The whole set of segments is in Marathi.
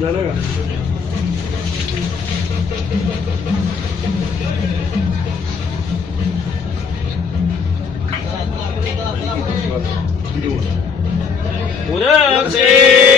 झालं का उदक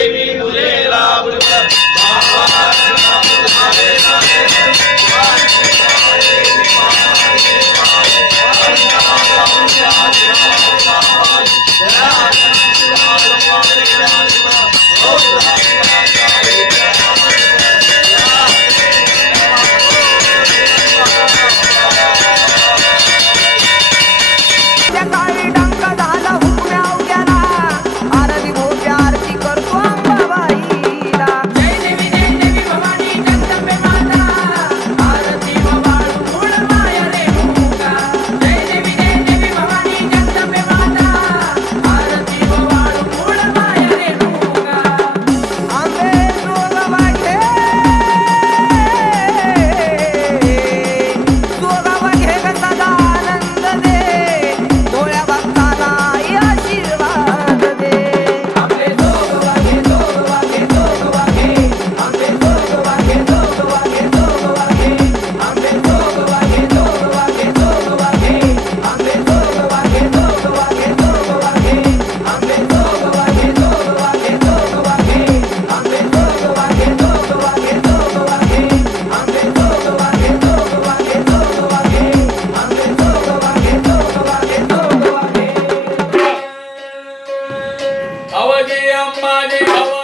My name. want.